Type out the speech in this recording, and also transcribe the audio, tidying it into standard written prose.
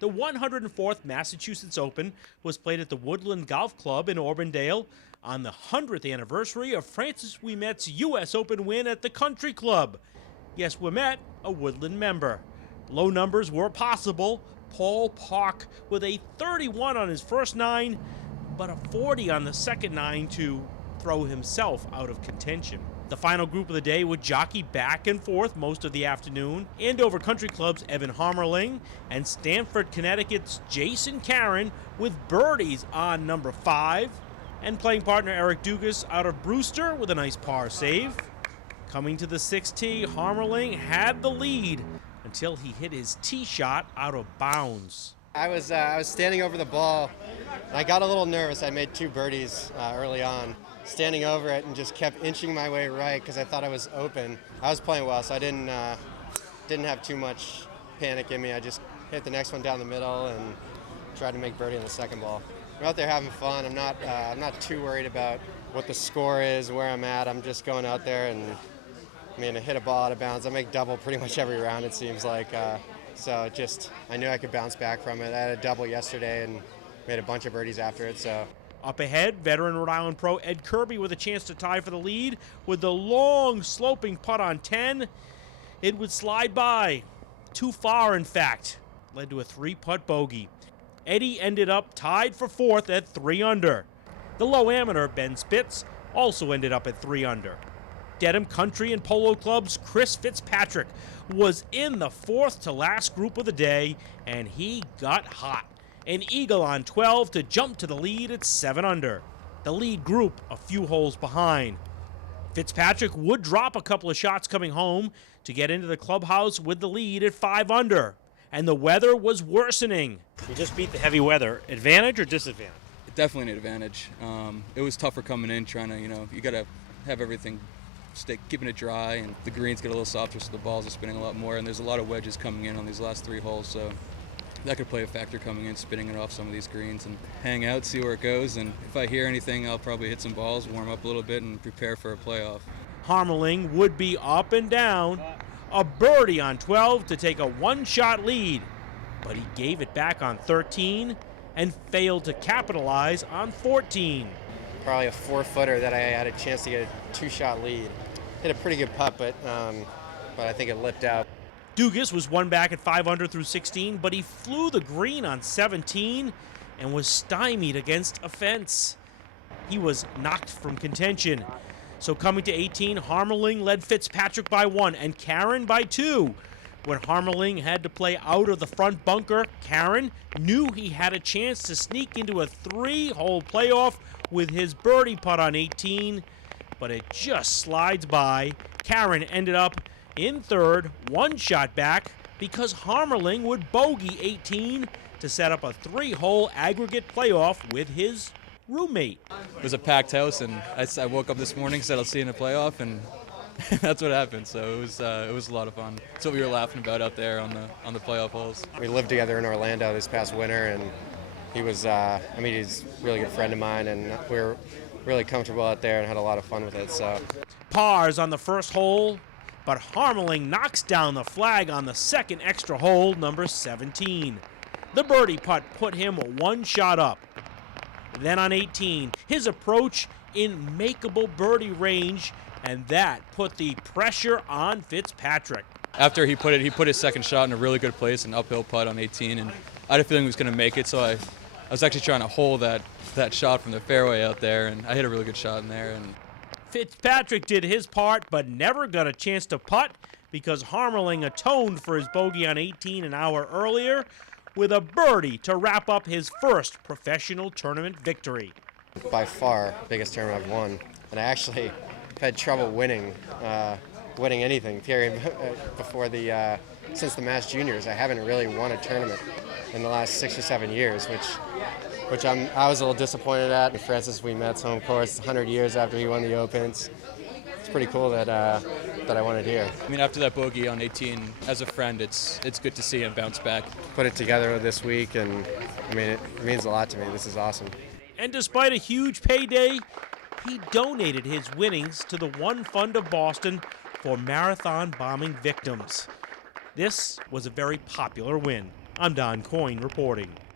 The 104th Massachusetts Open was played at the Woodland Golf Club in Auburndale on the 100th anniversary of Francis Ouimet's U.S. Open win at the Country Club. Yes, Ouimet, a Woodland member. Low numbers were possible. Paul Park with a 31 on his first 9, but a 40 on the second 9 to throw himself out of contention. The final group of the day would jockey back and forth most of the afternoon. Andover Country Club's Evan Harmerling and Stamford, Connecticut's Jason Caron with birdies on number 5. And playing partner Eric Dugas out of Brewster with a nice par save. Coming to the 6th tee, Harmerling had the lead until he hit his tee shot out of bounds. I was standing over the ball, and I got a little nervous. I made 2 birdies early on, standing over it, and just kept inching my way right because I thought I was open. I was playing well, so I didn't have too much panic in me. I just hit the next one down the middle and tried to make birdie on the second ball. I'm out there having fun. I'm not too worried about what the score is, where I'm at. I'm just going out there and I hit a ball out of bounds. I make double pretty much every round, it seems like. So I knew I could bounce back from it. I had a double yesterday and made a bunch of birdies after it. So up ahead, veteran Rhode Island pro Ed Kirby with a chance to tie for the lead with the long sloping putt on 10. It would slide by. Too far, in fact. Led to a 3-putt bogey. Eddie ended up tied for 4th at 3 under. The low amateur, Ben Spitz, also ended up at 3 under. Dedham Country and Polo Club's Chris Fitzpatrick was in the 4th to last group of the day, and he got hot. An eagle on 12 to jump to the lead at 7 under. The lead group a few holes behind. Fitzpatrick would drop a couple of shots coming home to get into the clubhouse with the lead at 5 under. And the weather was worsening. You just beat the heavy weather. Advantage or disadvantage? Definitely an advantage. It was tougher coming in, trying to, you got to have everything keeping it dry, and the greens get a little softer, so the balls are spinning a lot more, and there's a lot of wedges coming in on these last 3 holes, so that could play a factor coming in, spinning it off some of these greens, and hang out, see where it goes, and if I hear anything, I'll probably hit some balls, warm up a little bit, and prepare for a playoff. Harmerling would be up and down. A birdie on 12 to take a 1-shot lead, but he gave it back on 13 and failed to capitalize on 14. Probably a 4-footer that I had a chance to get a 2-shot lead. Hit a pretty good putt, but I think it lipped out. Dugas was one back at 5 under through 16, but he flew the green on 17 and was stymied against a fence. He was knocked from contention. So coming to 18, Harmerling led Fitzpatrick by 1 and Caron by 2. When Harmerling had to play out of the front bunker, Caron knew he had a chance to sneak into a 3-hole playoff with his birdie putt on 18, but it just slides by. Caron ended up in 3rd, 1 shot back, because Harmerling would bogey 18 to set up a 3-hole aggregate playoff with his roommate. It was a packed house, and I woke up this morning, said I'll see you in the playoff, and that's what happened. So it was a lot of fun. That's what we were laughing about out there on the playoff holes. We lived together in Orlando this past winter, and he was, he's a really good friend of mine, and we were really comfortable out there and had a lot of fun with it. So Pars on the first hole, but Harmerling knocks down the flag on the second extra hole, number 17. The birdie putt put him 1 shot up. Then on 18, his approach in makeable birdie range, and that put the pressure on Fitzpatrick. After he put his second shot in a really good place, an uphill putt on 18, and I had a feeling he was going to make it, so I was actually trying to hold that shot from the fairway out there, and I hit a really good shot in there. And Fitzpatrick did his part, but never got a chance to putt because Harmerling atoned for his bogey on 18 an hour earlier with a birdie to wrap up his first professional tournament victory. By far, biggest tournament I've won, and I actually had trouble winning anything. Period. Before since the Mass Juniors, I haven't really won a tournament in the last 6 or 7 years, which I was a little disappointed at. And Francis Ouimet's home course, 100 years after he won the Opens. It's pretty cool that I won it here. After that bogey on 18, as a friend, it's good to see him bounce back. Put it together this week, and it means a lot to me. This is awesome. And despite a huge payday, he donated his winnings to the One Fund of Boston for marathon bombing victims. This was a very popular win. I'm Don Coyne reporting.